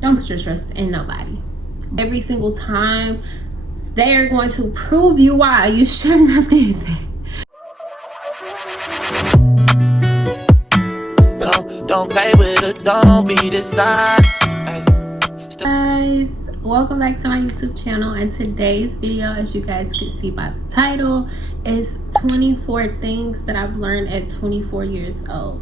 Don't put your trust in nobody. Every single time, they are going to prove you why you shouldn't have did that. Don't play with it, don't be dishonest. Guys, welcome back to my YouTube channel, and today's video, as you guys can see by the title, is 24 things that I've learned at 24 years old.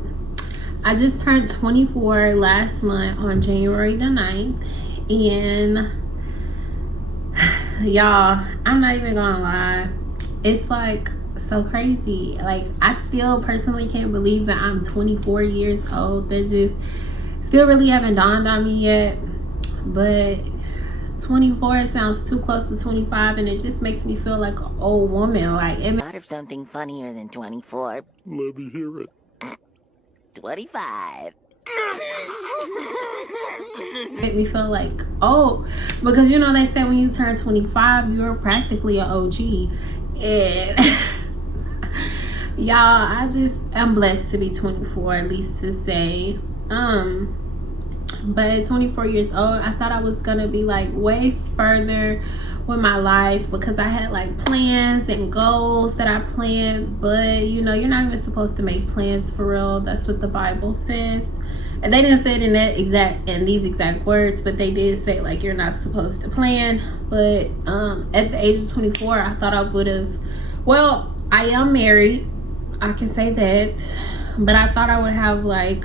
I just turned 24 last month on January the 9th, and y'all, I'm not even gonna lie, it's like so crazy. Like, I still personally can't believe that I'm 24 years old. That just still really haven't dawned on me yet. But 24 sounds too close to 25, and it just makes me feel like an old woman. Like, it Thought of something funnier than 24. Let me hear it. 25. make me feel like, oh, because you know they say when you turn 25 you're practically an OG. And y'all, I just am blessed to be 24, at least to say. But at 24 years old, I thought I was gonna be like way further with my life, because I had like plans and goals that I planned. But you know, you're not even supposed to make plans for real. That's what the Bible says. And they didn't say it in these exact words, but they did say like you're not supposed to plan. But at the age of 24, I thought I would have, well, I am married, I can say that, but I thought I would have like,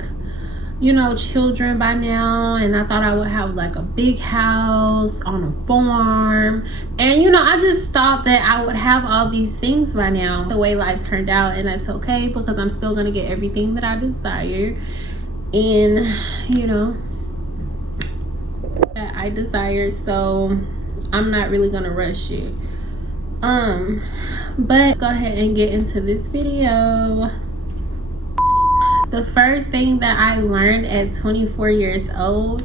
you know, children by now, and I thought I would have like a big house on a farm, and you know, I just thought that I would have all these things by now. The way life turned out, and that's okay, because I'm still gonna get everything that I desire, and you know, that I desire, so I'm not really gonna rush it. But go ahead and get into this video. The first thing that I learned at 24 years old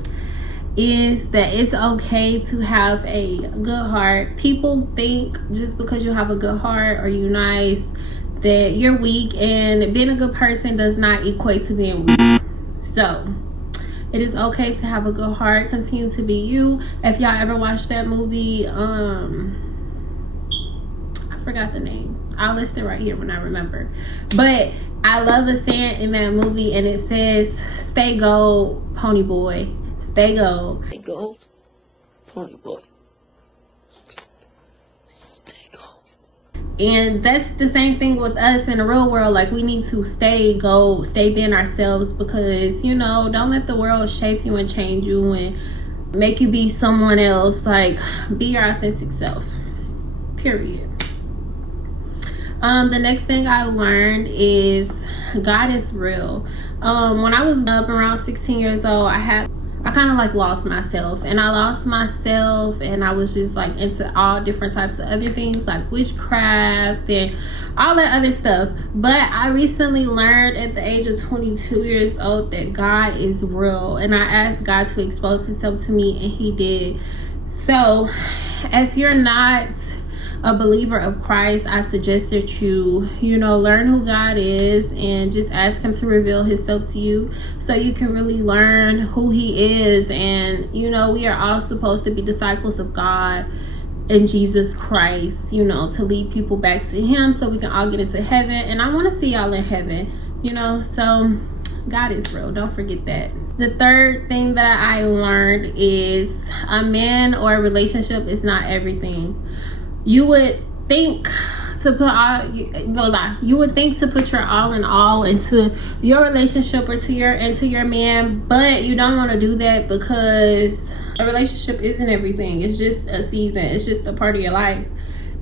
is that it's okay to have a good heart. People think just because you have a good heart or you're nice that you're weak, and being a good person does not equate to being weak. So it is okay to have a good heart. Continue to be you. If y'all ever watched that movie, I forgot the name. I'll list it right here when I remember. But I love the saying in that movie, and it says, "Stay gold, pony boy. Stay gold." Stay gold, pony boy. Stay gold. And that's the same thing with us in the real world. Like, we need to stay gold, stay being ourselves, because, you know, don't let the world shape you and change you and make you be someone else. Like, be your authentic self. Period. The next thing I learned is God is real. When I was up around 16 years old, I kind of like lost myself, and I was just like into all different types of other things like witchcraft and all that other stuff. But I recently learned at the age of 22 years old that God is real, and I asked God to expose himself to me, and he did. So if you're not a believer of Christ, I suggest that you know, learn who God is and just ask him to reveal himself to you, so you can really learn who he is. And you know, we are all supposed to be disciples of God and Jesus Christ, you know, to lead people back to him so we can all get into heaven. And I want to see y'all in heaven, you know. So God is real, don't forget that. The third thing that I learned is a man or a relationship is not everything. You would think to put your all in all into your relationship or into your man, but you don't want to do that, because a relationship isn't everything. It's just a season. It's just a part of your life.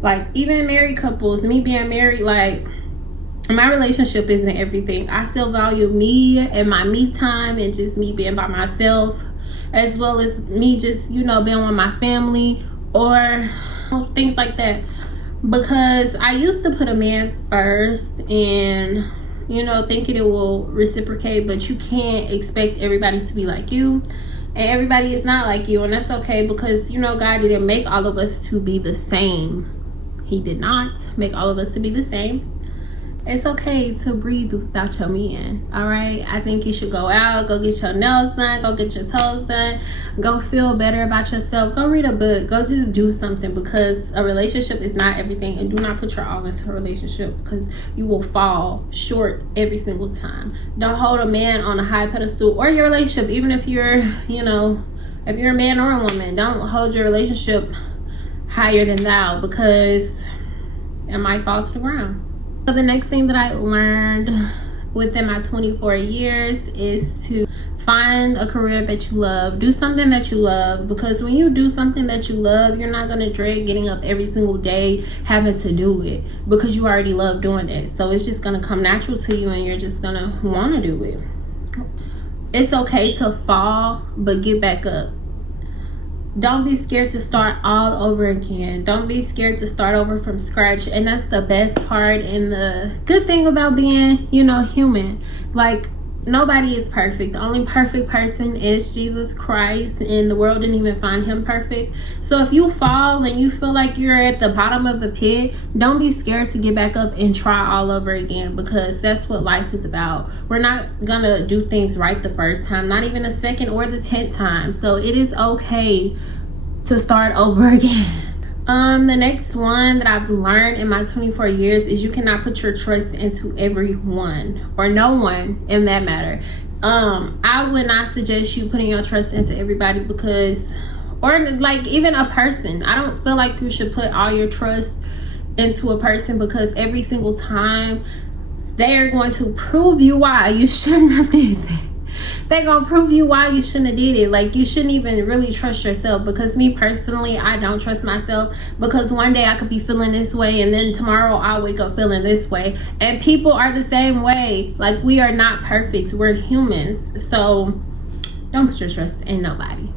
Like, even married couples, me being married, like, my relationship isn't everything. I still value me and my me time and just me being by myself, as well as me just, you know, being with my family or things like that. Because I used to put a man first and, you know, thinking it will reciprocate, but you can't expect everybody to be like you, and everybody is not like you, and that's okay, because, you know, God didn't make all of us to be the same. He did not make all of us to be the same. It's okay to breathe without your man. All right, I think you should go out, go get your nails done, go get your toes done, go feel better about yourself, go read a book, go just do something, because a relationship is not everything. And do not put your all into a relationship, because you will fall short every single time. Don't hold a man on a high pedestal, or your relationship, even if you're, if you're a man or a woman, don't hold your relationship higher than thou, because it might fall to the ground. So the next thing that I learned within my 24 years is to find a career that you love. Do something that you love, because when you do something that you love, you're not going to dread getting up every single day having to do it, because you already love doing it. So it's just going to come natural to you, and you're just going to want to do it. It's okay to fall, but get back up. Don't be scared to start all over again. Don't be scared to start over from scratch. And that's the best part and the good thing about being, human. Like, nobody is perfect. The only perfect person is Jesus Christ, and the world didn't even find him perfect. So if you fall and you feel like you're at the bottom of the pit, don't be scared to get back up and try all over again, because that's what life is about. We're not gonna do things right the first time, not even the second or the 10th time. So it is okay to start over again. The next one that I've learned in my 24 years is you cannot put your trust into everyone, or no one in that matter. I would not suggest you putting your trust into everybody, because, or like even a person. I don't feel like you should put all your trust into a person, because every single time they are going to prove you why you shouldn't have did that. They're gonna prove you why you shouldn't have did it. Like, you shouldn't even really trust yourself, because me personally, I don't trust myself, because one day I could be feeling this way, and then tomorrow I'll wake up feeling this way. And people are the same way. Like, we are not perfect, we're humans. So don't put your trust in nobody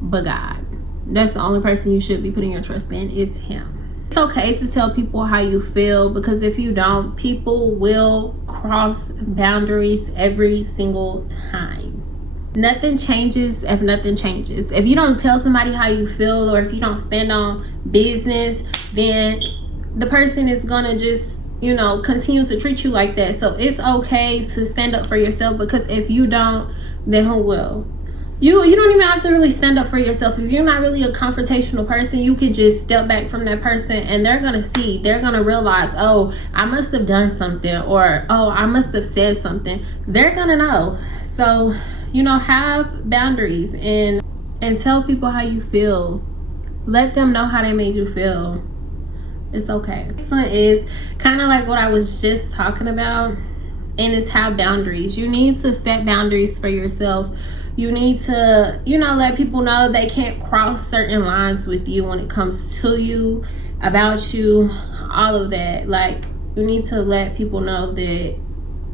but God. That's the only person you should be putting your trust in, is him. It's okay to tell people how you feel, because if you don't, people will cross boundaries every single time. Nothing changes if nothing changes. If you don't tell somebody how you feel, or if you don't stand on business, then the person is gonna just, continue to treat you like that. So it's okay to stand up for yourself, because if you don't, then who will? You don't even have to really stand up for yourself. If you're not really a confrontational person, you can just step back from that person, and they're gonna realize, oh, I must have done something, or oh, I must have said something. They're gonna know. So have boundaries, and tell people how you feel. Let them know how they made you feel. It's okay. This one is kind of like what I was just talking about, and it's have boundaries. You need to set boundaries for yourself. You need to, let people know they can't cross certain lines with you when it comes to you, about you, all of that. Like, you need to let people know that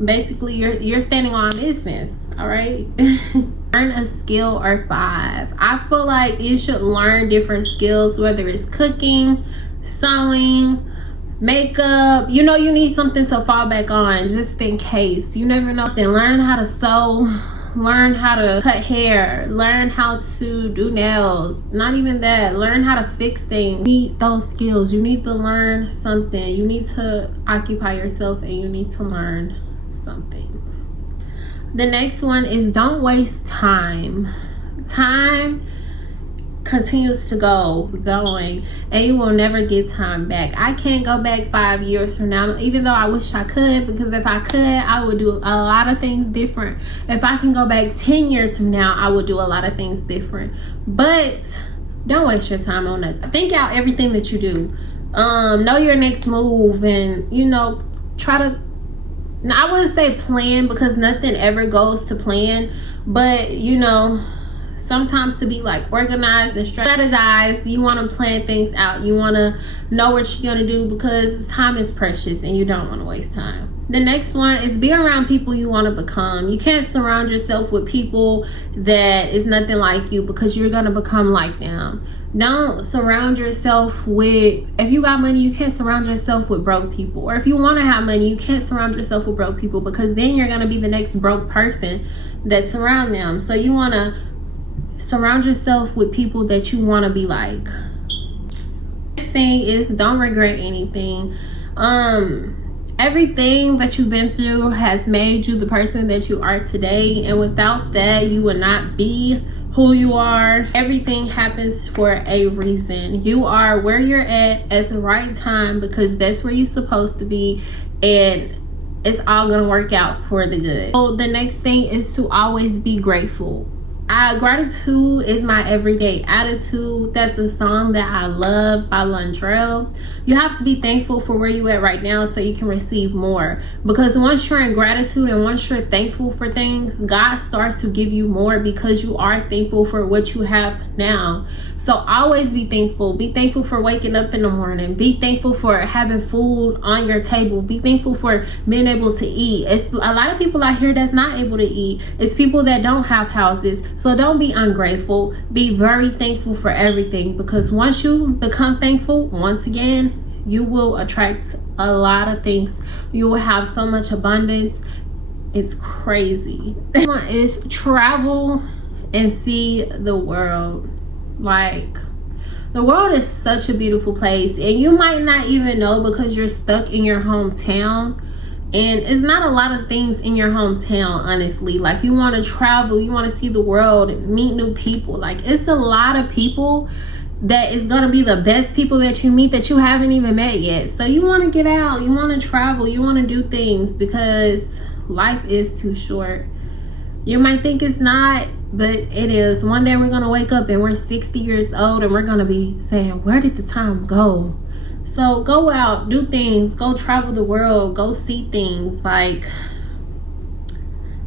basically you're standing on business. All right. Learn a skill or 5. I feel like you should learn different skills, whether it's cooking, sewing, makeup. You need something to fall back on just in case. You never know. Then learn how to sew, learn how to cut hair, learn how to do nails. Not even that, learn how to fix things. You need those skills. You need to learn something. You need to occupy yourself, and you need to learn something. The next one is don't waste time. Time continues to going, and you will never get time back. I can't go back 5 years from now, even though I wish I could, because if I could, I would do a lot of things different. If I can go back 10 years from now, I would do a lot of things different. But don't waste your time on nothing. Think out everything that you do. Know your next move, and try to, I wouldn't say plan, because nothing ever goes to plan, but sometimes to be like organized and strategized, you want to plan things out. You want to know what you're going to do, because time is precious and you don't want to waste time. The next one is be around people you want to become. You can't surround yourself with people that is nothing like you, because you're going to become like them. Don't surround yourself with, if you got money, you can't surround yourself with broke people. Or if you want to have money, you can't surround yourself with broke people, because then you're going to be the next broke person that's around them. So you want to surround yourself with people that you want to be like. Next thing is don't regret anything. Everything that you've been through has made you the person that you are today, and without that you would not be who you are. Everything happens for a reason. You are where you're at the right time, because that's where you're supposed to be, and it's all gonna work out for the good. So the next thing is to always be grateful. Gratitude is my everyday attitude. That's a song that I love by Lundrell. You have to be thankful for where you at right now so you can receive more. Because once you're in gratitude and once you're thankful for things, God starts to give you more because you are thankful for what you have now. So always be thankful. Be thankful for waking up in the morning. Be thankful for having food on your table. Be thankful for being able to eat. It's a lot of people out here that's not able to eat. It's people that don't have houses. So don't be ungrateful. Be very thankful for everything, because once you become thankful, once again, you will attract a lot of things. You will have so much abundance. It's crazy. This one is travel and see the world. Like, the world is such a beautiful place, and you might not even know because you're stuck in your hometown. And it's not a lot of things in your hometown, honestly. Like, you want to travel, you want to see the world, meet new people. Like, it's a lot of people that is going to be the best people that you meet that you haven't even met yet. So you want to get out, you want to travel, you want to do things, because life is too short. You might think it's not, but it is. One day we're going to wake up and we're 60 years old and we're going to be saying, where did the time go? So go out, do things, go travel the world, go see things. Like,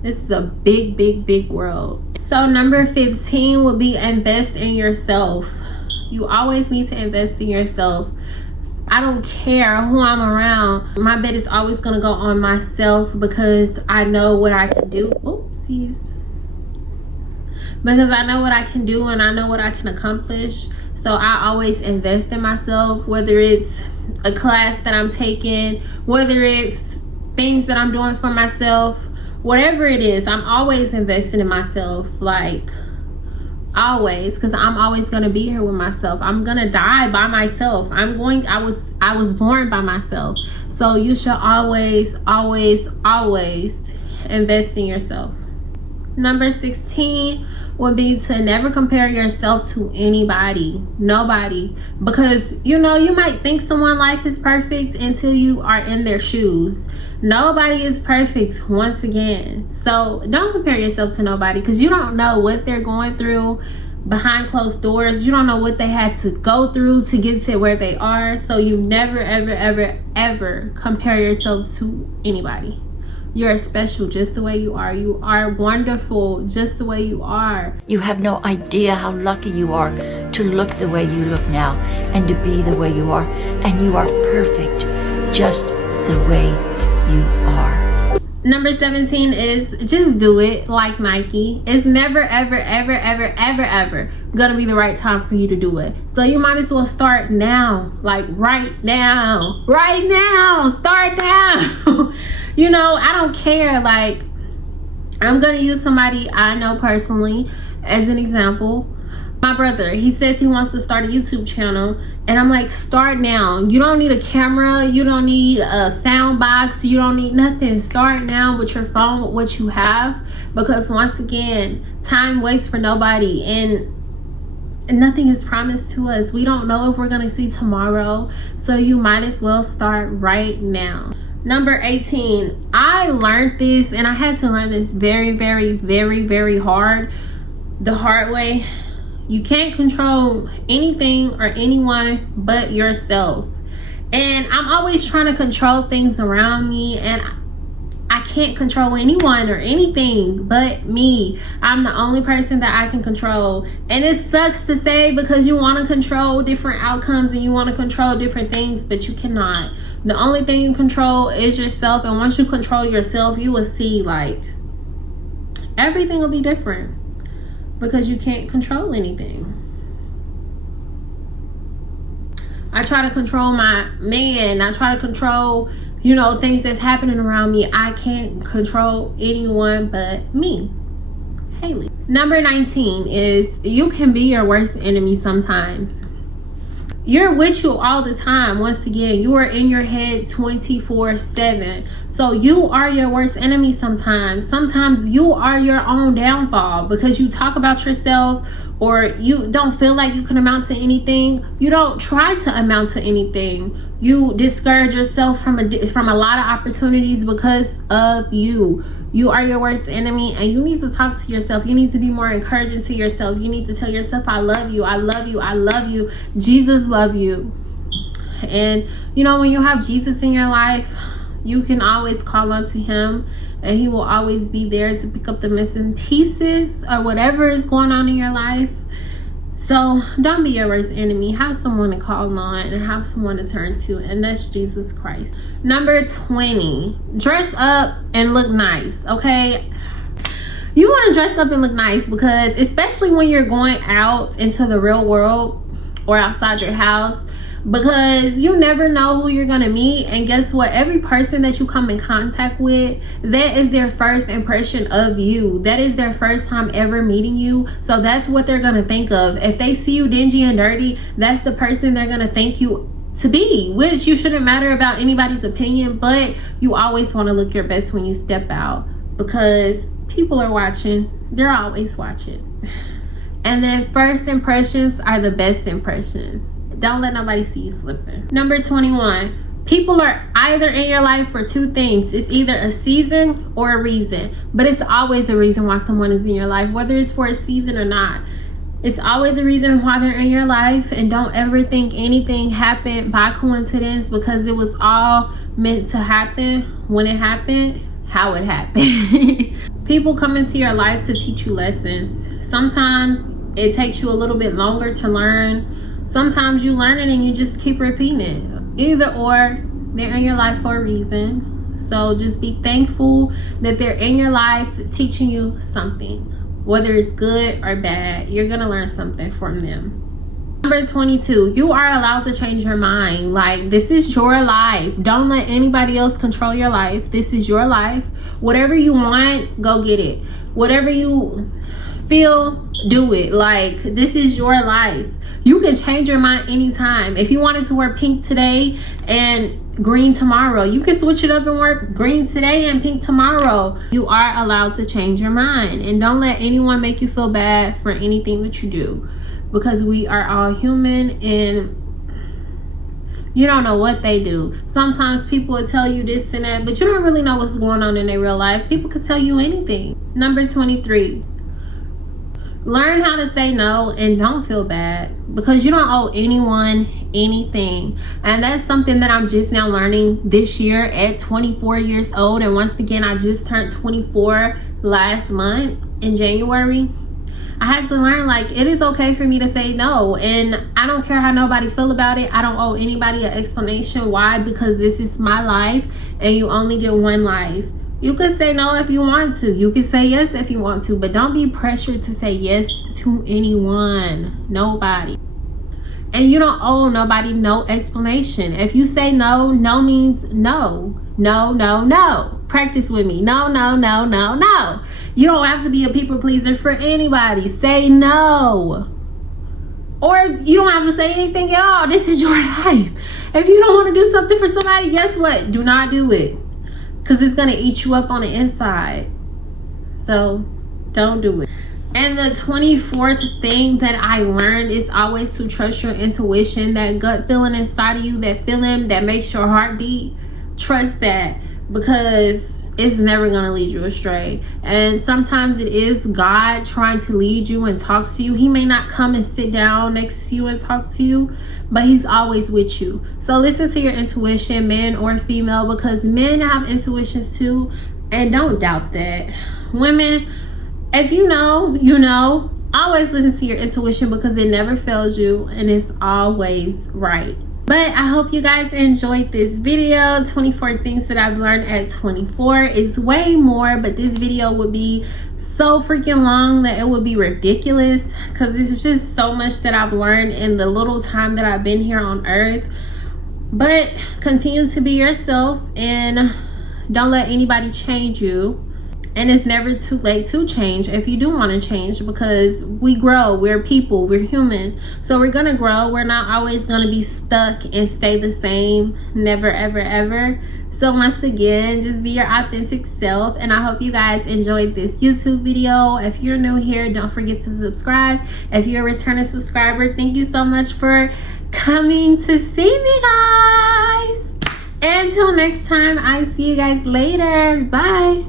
this is a big, big, big world. So number 15 would be invest in yourself. You always need to invest in yourself. I don't care who I'm around. My bet is always going to go on myself, because I know what I can do. Oopsies. Because I know what I can do and I know what I can accomplish. So I always invest in myself, whether it's a class that I'm taking, whether it's things that I'm doing for myself, whatever it is, I'm always investing in myself. Like, always, because I'm always going to be here with myself. I'm going to die by myself. I was born by myself. So you should always invest in yourself. Number 16 would be to never compare yourself to anybody, nobody, because you might think someone's life is perfect until you are in their shoes. Nobody is perfect, once again. So don't compare yourself to nobody, because you don't know what they're going through behind closed doors. You don't know what they had to go through to get to where they are. So you never, ever, ever, ever compare yourself to anybody. You're special just the way you are. You are wonderful just the way you are. You have no idea how lucky you are to look the way you look now and to be the way you are. And you are perfect just the way you are. Number 17 is just do it, like Nike. It's never, ever, ever, ever, ever, ever gonna be the right time for you to do it. So you might as well start now. Like, right now. Right now. Start now. I don't care. Like, I'm gonna use somebody I know personally as an example. My brother, he says he wants to start a YouTube channel, and I'm like, start now. You don't need a camera, you don't need a sound box, you don't need nothing. Start now with your phone, with what you have, because once again, time waits for nobody, and nothing is promised to us. We don't know if we're gonna see tomorrow, so you might as well start right now. Number 18, I learned this, and I had to learn this very, very, very, very hard, the hard way. You can't control anything or anyone but yourself. And I'm always trying to control things around me, and I can't control anyone or anything but me. I'm the only person that I can control. And it sucks to say, because you want to control different outcomes and you want to control different things, but you cannot. The only thing you control is yourself. And once you control yourself, you will see, like, everything will be different, because you can't control anything. I try to control my man. I try to control, things that's happening around me. I can't control anyone but me, Haley. Number 19 is you can be your worst enemy sometimes. you're with you all the time. Once again, you are in your head 24/7. So you are your worst enemy sometimes. Sometimes you are your own downfall because you talk about yourself, or you don't feel like you can amount to anything. You don't try to amount to anything. You discourage yourself from a lot of opportunities because of you. You are your worst enemy, and you need to talk to yourself. You need to be more encouraging to yourself. You need to tell yourself, I love you, I love you, I love you. Jesus loves you. And you know, when you have Jesus in your life, you can always call unto him, and he will always be there to pick up the missing pieces or whatever is going on in your life. So don't be your worst enemy. Have someone to call on and have someone to turn to, and that's Jesus Christ. Number 20, dress up and look nice. Okay, you want to dress up and look nice because, especially when you're going out into the real world or outside your house, because you never know who you're gonna meet. And guess what? Every person that you come in contact with, that is their first impression of you. That is their first time ever meeting you. So that's what they're gonna think of. If they see you dingy and dirty, that's the person they're gonna think you to be, which you shouldn't matter about anybody's opinion, but you always want to look your best when you step out because people are watching. They're always watching. And then first impressions are the best impressions. Don't let nobody see you slipping. Number 21, people are either in your life for two things. It's either a season or a reason, but it's always a reason why someone is in your life, whether it's for a season or not. It's always a reason why they're in your life. And don't ever think anything happened by coincidence, because it was all meant to happen when it happened, how it happened. People come into your life to teach you lessons. Sometimes it takes you a little bit longer to learn. Sometimes you learn it and you just keep repeating it. Either or, they're in your life for a reason. So just be thankful that they're in your life teaching you something. Whether it's good or bad, you're gonna learn something from them. Number 22, you are allowed to change your mind. Like, this is your life. Don't let anybody else control your life. This is your life. Whatever you want, go get it. Whatever you feel, do it. Like, this is your life. You can change your mind anytime. If you wanted to wear pink today and green tomorrow, you can switch it up and wear green today and pink tomorrow. You are allowed to change your mind, and don't let anyone make you feel bad for anything that you do, because we are all human and you don't know what they do. Sometimes people will tell you this and that, but you don't really know what's going on in their real life. People could tell you anything. Number 23, learn how to say no and don't feel bad, because you don't owe anyone anything. And that's something that I'm just now learning this year at 24 years old. And once again, I just turned 24 last month in January. I had to learn, like, it is okay for me to say no, and I don't care how nobody feel about it. I don't owe anybody an explanation why, because this is my life and you only get one life. You can say no if you want to. You can say yes if you want to, but don't be pressured to say yes to anyone. Nobody. And you don't owe nobody no explanation. If you say no, no means no. No, no, no. Practice with me. No, no, no, no, no. You don't have to be a people pleaser for anybody. Say no. Or you don't have to say anything at all. This is your life. If you don't want to do something for somebody, guess what? Do not do it. Because it's going to eat you up on the inside. So don't do it. And the 24th thing that I learned is always to trust your intuition. That gut feeling inside of you, that feeling that makes your heart beat. Trust that, because it's never going to lead you astray. And sometimes it is God trying to lead you and talk to you. He may not come and sit down next to you and talk to you, but he's always with you. So listen to your intuition, man or female, because men have intuitions too, and don't doubt that. Women, if you know, you know. Always listen to your intuition, because it never fails you and it's always right. But I hope you guys enjoyed this video. 24 things that I've learned at 24. It's way more, but this video would be so freaking long that it would be ridiculous, because it's just so much that I've learned in the little time that I've been here on earth. But continue to be yourself and don't let anybody change you. And it's never too late to change if you do want to change, because we grow, we're people, we're human, so we're gonna grow. We're not always gonna be stuck and stay the same, never ever ever. So once again, just be your authentic self, and I hope you guys enjoyed this YouTube video. If you're new here, don't forget to subscribe. If you're a returning subscriber, thank you so much for coming to see me, guys. Until next time, I see you guys later. Bye.